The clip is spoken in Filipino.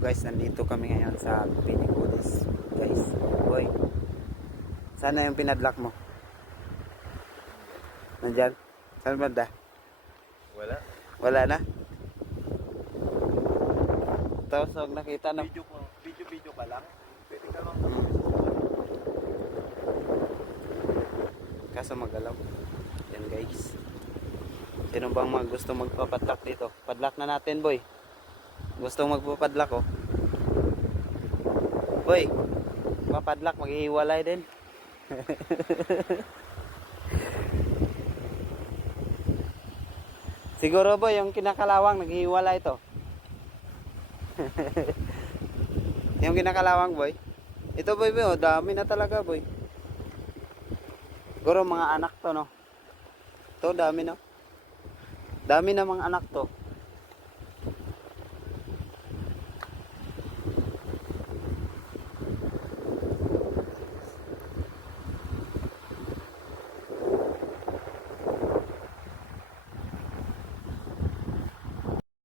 guys, nandito kami ngayon sa Pinigulis guys. Boy, sana yung pinadlock mo? Nandyan? Saan banda? Wala. Wala na? Tapos huwag nakita na. Video ka lang. Pwede ka lang. Kaso magalaw. Yan guys. Sino bang gusto magpapadlock dito? Padlock na natin boy. Gusto magpapadlock oh. Boy, mapadlock, maghihiwalay din. Siguro boy, yung kinakalawang naghihiwalay ito. Yung kinakalawang boy. Ito boy, boy, oh, dami na talaga boy. Siguro mga anak to no. Ito dami no. Dami na mga anak to.